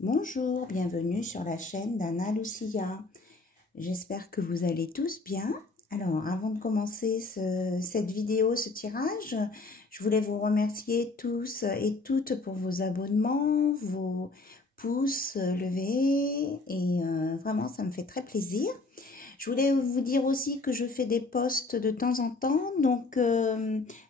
Bonjour, bienvenue sur la chaîne d'Anna Lucia. J'espère que vous allez tous bien. Alors, avant de commencer cette vidéo, ce tirage, je voulais vous remercier tous et toutes pour vos abonnements, vos pouces levés et vraiment, ça me fait très plaisir. Je voulais vous dire aussi que je fais des posts de temps en temps, donc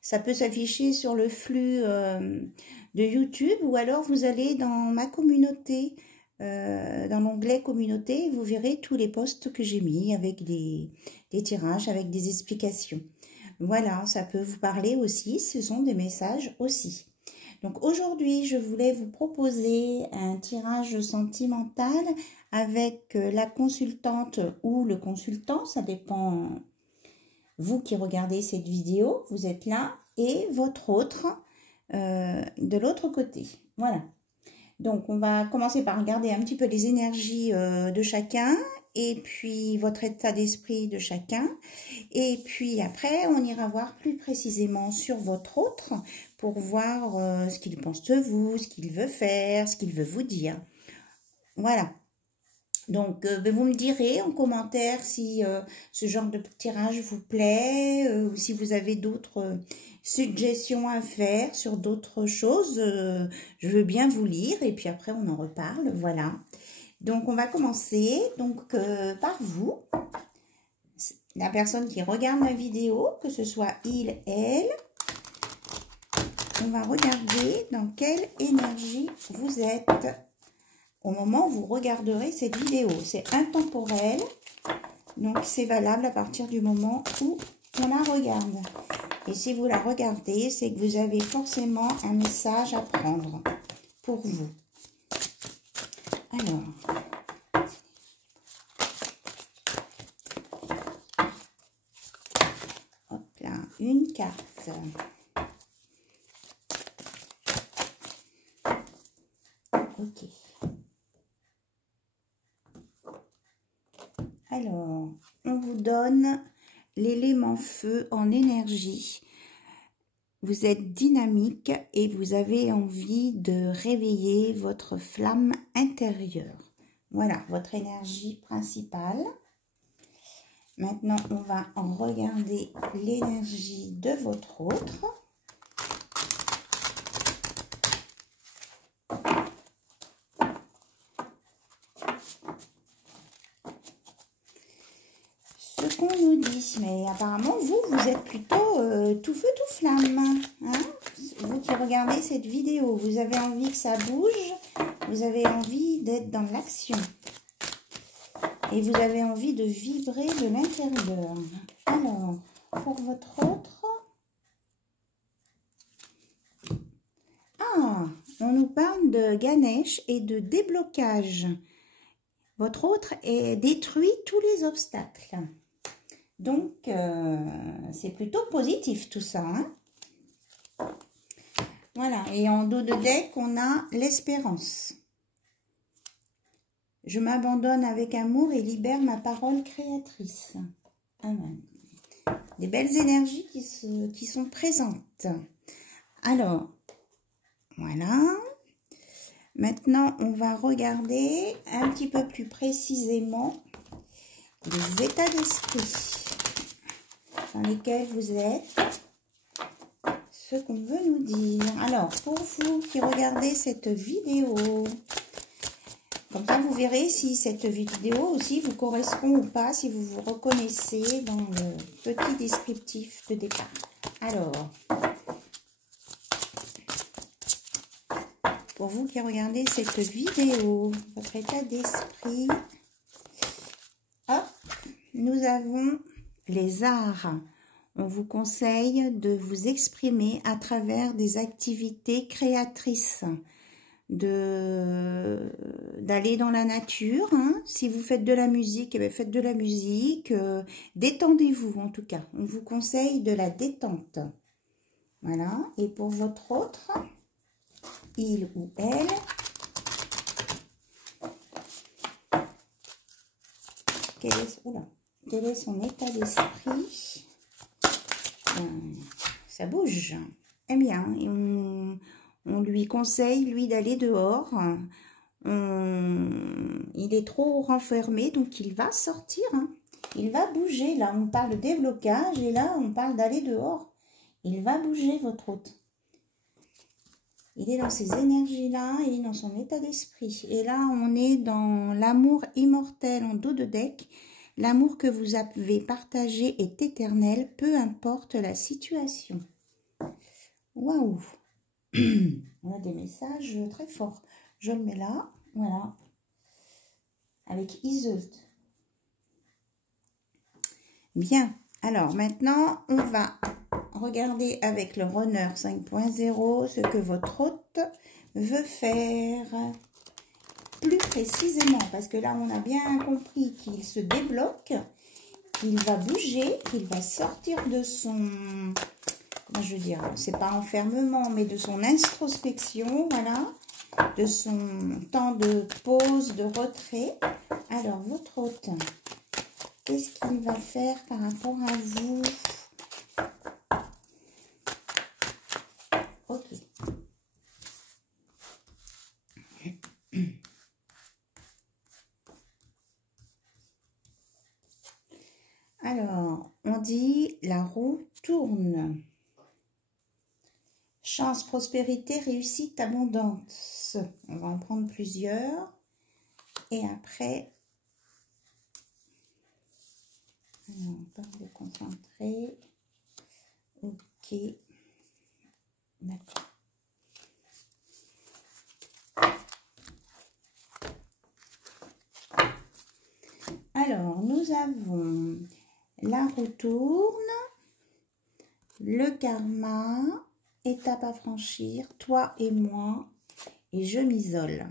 ça peut s'afficher sur le flux de YouTube ou alors vous allez dans ma communauté, dans l'onglet communauté, vous verrez tous les posts que j'ai mis avec des tirages, avec des explications. Voilà, ça peut vous parler aussi, ce sont des messages aussi. Donc aujourd'hui, je voulais vous proposer un tirage sentimental avec la consultante ou le consultant, ça dépend, vous qui regardez cette vidéo, vous êtes là, et votre autre de l'autre côté. Voilà. Donc on va commencer par regarder un petit peu les énergies de chacun, et puis votre état d'esprit de chacun. Et puis après, on ira voir plus précisément sur votre autre pour voir ce qu'il pense de vous, ce qu'il veut faire, ce qu'il veut vous dire. Voilà. Donc, vous me direz en commentaire si ce genre de tirage vous plaît ou si vous avez d'autres suggestions à faire sur d'autres choses. Je veux bien vous lire et puis après, on en reparle. Voilà. Donc, on va commencer par vous. La personne qui regarde ma vidéo, que ce soit il, elle, on va regarder dans quelle énergie vous êtes au moment où vous regarderez cette vidéo. C'est intemporel, donc c'est valable à partir du moment où on la regarde. Et si vous la regardez, c'est que vous avez forcément un message à prendre pour vous. Alors... une carte. Ok. Alors, on vous donne l'élément feu en énergie. Vous êtes dynamique et vous avez envie de réveiller votre flamme intérieure. Voilà, votre énergie principale. Maintenant, on va en regarder l'énergie de votre autre. Ce qu'on nous dit, mais apparemment, vous êtes plutôt tout feu, tout flamme. Hein? Vous qui regardez cette vidéo, vous avez envie que ça bouge, vous avez envie d'être dans l'action. Et vous avez envie de vibrer de l'intérieur. Alors, pour votre autre... Ah, on nous parle de Ganesh et de déblocage. Votre autre est détruit tous les obstacles. Donc, c'est plutôt positif tout ça. Hein? Voilà, et en dos de deck, on a l'espérance. Je m'abandonne avec amour et libère ma parole créatrice. Ah ouais. Des belles énergies qui sont présentes. Alors, voilà. Maintenant, on va regarder un petit peu plus précisément les états d'esprit dans lesquels vous êtes, ce qu'on veut nous dire. Alors, pour vous qui regardez cette vidéo, comme ça, vous verrez si cette vidéo aussi vous correspond ou pas, si vous vous reconnaissez dans le petit descriptif de départ. Alors, pour vous qui regardez cette vidéo, votre état d'esprit, hop, nous avons les arts. On vous conseille de vous exprimer à travers des activités créatrices, d'aller dans la nature. Hein. Si vous faites de la musique, eh bien faites de la musique. Détendez-vous en tout cas. On vous conseille de la détente. Voilà. Et pour votre autre, il ou elle, quel est son état d'esprit? Ça bouge. Eh bien, on lui conseille, lui, d'aller dehors. il est trop renfermé, donc il va sortir, hein. Il va bouger. Là, on parle de déblocage et là, on parle d'aller dehors. Il va bouger, votre hôte. Il est dans ces énergies-là, il est dans son état d'esprit. Et là, on est dans l'amour immortel en dos de deck. L'amour que vous avez partagé est éternel, peu importe la situation. Waouh! On a des messages très forts. Je le mets là, voilà. Avec Iseult. Bien. Alors, maintenant, on va regarder avec le Runner 5.0 ce que votre hôte veut faire plus précisément. Parce que là, on a bien compris qu'il se débloque, qu'il va bouger, qu'il va sortir de son... Comment je veux dire? C'est pas enfermement, mais de son introspection, voilà. De son temps de pause, de retrait. Alors, votre hôte, qu'est-ce qu'il va faire par rapport à vous? Ok. Alors, on dit la roue tourne. Chance, prospérité, réussite, abondance. On va en prendre plusieurs. Et après, alors, on va se concentrer. Ok. D'accord. Alors, nous avons la roue tourne, le karma, étape à franchir, toi et moi, et je m'isole.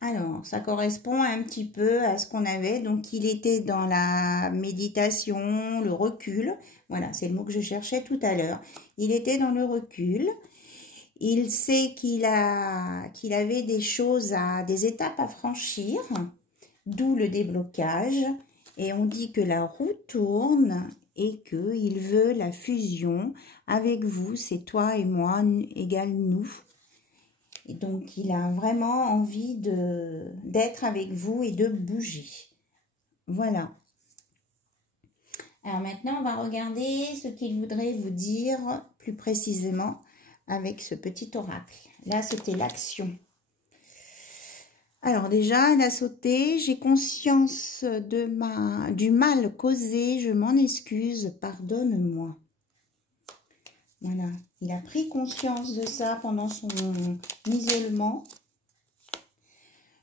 Alors, ça correspond un petit peu à ce qu'on avait. Donc, il était dans la méditation, le recul. Voilà, c'est le mot que je cherchais tout à l'heure. Il était dans le recul. Il sait qu'il avait des choses, des étapes à franchir, d'où le déblocage. Et on dit que la roue tourne et qu'il veut la fusion avec vous. C'est toi et moi égale nous. Et donc, il a vraiment envie d'être avec vous et de bouger. Voilà. Alors maintenant, on va regarder ce qu'il voudrait vous dire plus précisément avec ce petit oracle. Là, c'était l'action. Alors déjà, elle a sauté. J'ai conscience du mal causé. Je m'en excuse. Pardonne-moi. Voilà, il a pris conscience de ça pendant son isolement.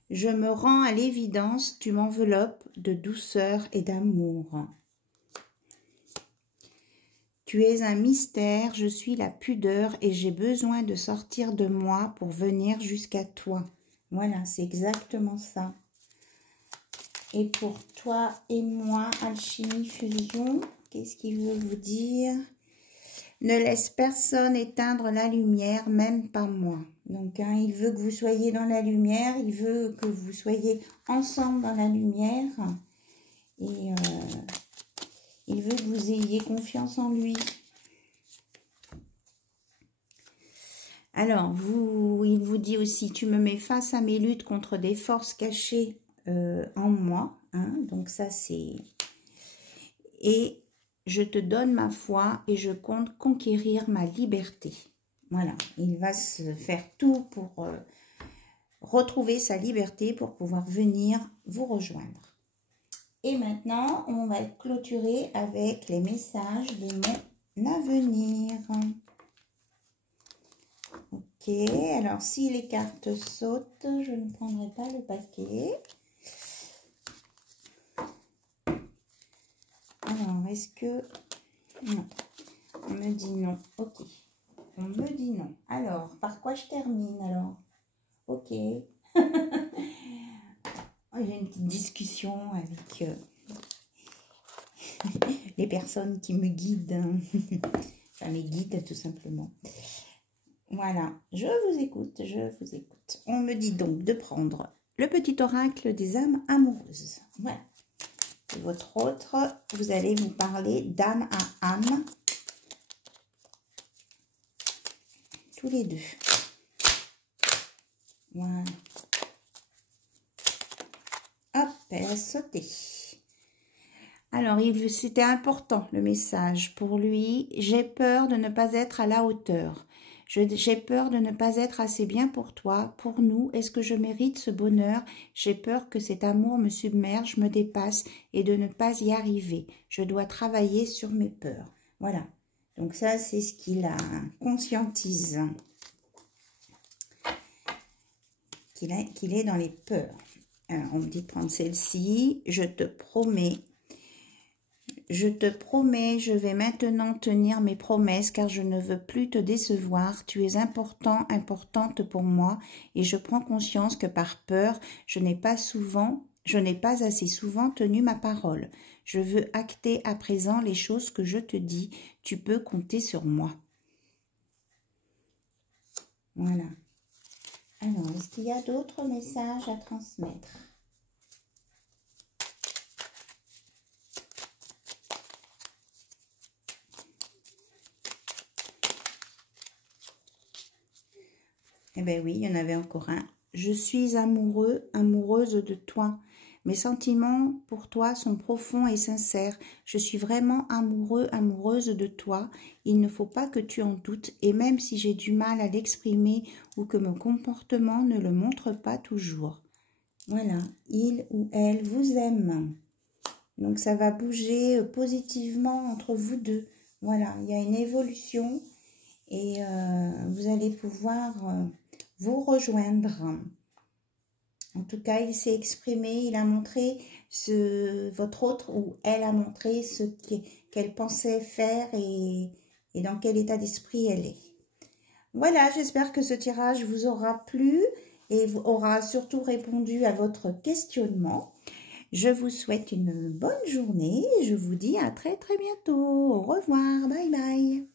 Je me rends à l'évidence, tu m'enveloppes de douceur et d'amour. Tu es un mystère, je suis la pudeur et j'ai besoin de sortir de moi pour venir jusqu'à toi. Voilà, c'est exactement ça. Et pour toi et moi, alchimie, fusion, qu'est-ce qu'il veut vous dire ? Ne laisse personne éteindre la lumière, même pas moi. Donc, hein, il veut que vous soyez dans la lumière, il veut que vous soyez ensemble dans la lumière. Et il veut que vous ayez confiance en lui. Alors, il vous dit aussi, tu me mets face à mes luttes contre des forces cachées en moi. Hein, donc, ça, c'est... Et je te donne ma foi et je compte conquérir ma liberté. Voilà, il va se faire tout pour retrouver sa liberté pour pouvoir venir vous rejoindre. Et maintenant, on va clôturer avec les messages de mon avenir. Ok, alors si les cartes sautent, je ne prendrai pas le paquet. Alors, est-ce que... Non, on me dit non. Ok, on me dit non. Alors, par quoi je termine alors? Ok. J'ai une petite discussion avec les personnes qui me guident. Enfin, mes guides, tout simplement. Voilà, je vous écoute, je vous écoute. On me dit donc de prendre le petit oracle des âmes amoureuses. Voilà. Et votre autre, vous allez vous parler d'âme à âme. Tous les deux. Voilà. Elle a sauté. Alors, c'était important, le message pour lui. J'ai peur de ne pas être à la hauteur. J'ai peur de ne pas être assez bien pour toi, pour nous. Est-ce que je mérite ce bonheur? J'ai peur que cet amour me submerge, me dépasse et de ne pas y arriver. Je dois travailler sur mes peurs. Voilà. Donc ça, c'est ce qu'il a conscientise. Qu'il est dans les peurs. Alors, on me dit de prendre celle-ci. Je te promets, je vais maintenant tenir mes promesses car je ne veux plus te décevoir. Tu es important, importante pour moi et je prends conscience que par peur, je n'ai pas assez souvent tenu ma parole. Je veux acter à présent les choses que je te dis. Tu peux compter sur moi. Voilà. Alors, est-ce qu'il y a d'autres messages à transmettre? Eh bien oui, il y en avait encore un. Je suis amoureux, amoureuse de toi. Mes sentiments pour toi sont profonds et sincères. Je suis vraiment amoureux, amoureuse de toi. Il ne faut pas que tu en doutes. Et même si j'ai du mal à l'exprimer ou que mon comportement ne le montre pas toujours. Voilà, il ou elle vous aime. Donc ça va bouger positivement entre vous deux. Voilà, il y a une évolution et vous allez pouvoir vous rejoindre. En tout cas, il s'est exprimé, il a montré votre autre, ou elle a montré ce qu'elle pensait faire et dans quel état d'esprit elle est. Voilà, j'espère que ce tirage vous aura plu et aura surtout répondu à votre questionnement. Je vous souhaite une bonne journée et je vous dis à très très bientôt. Au revoir, bye bye.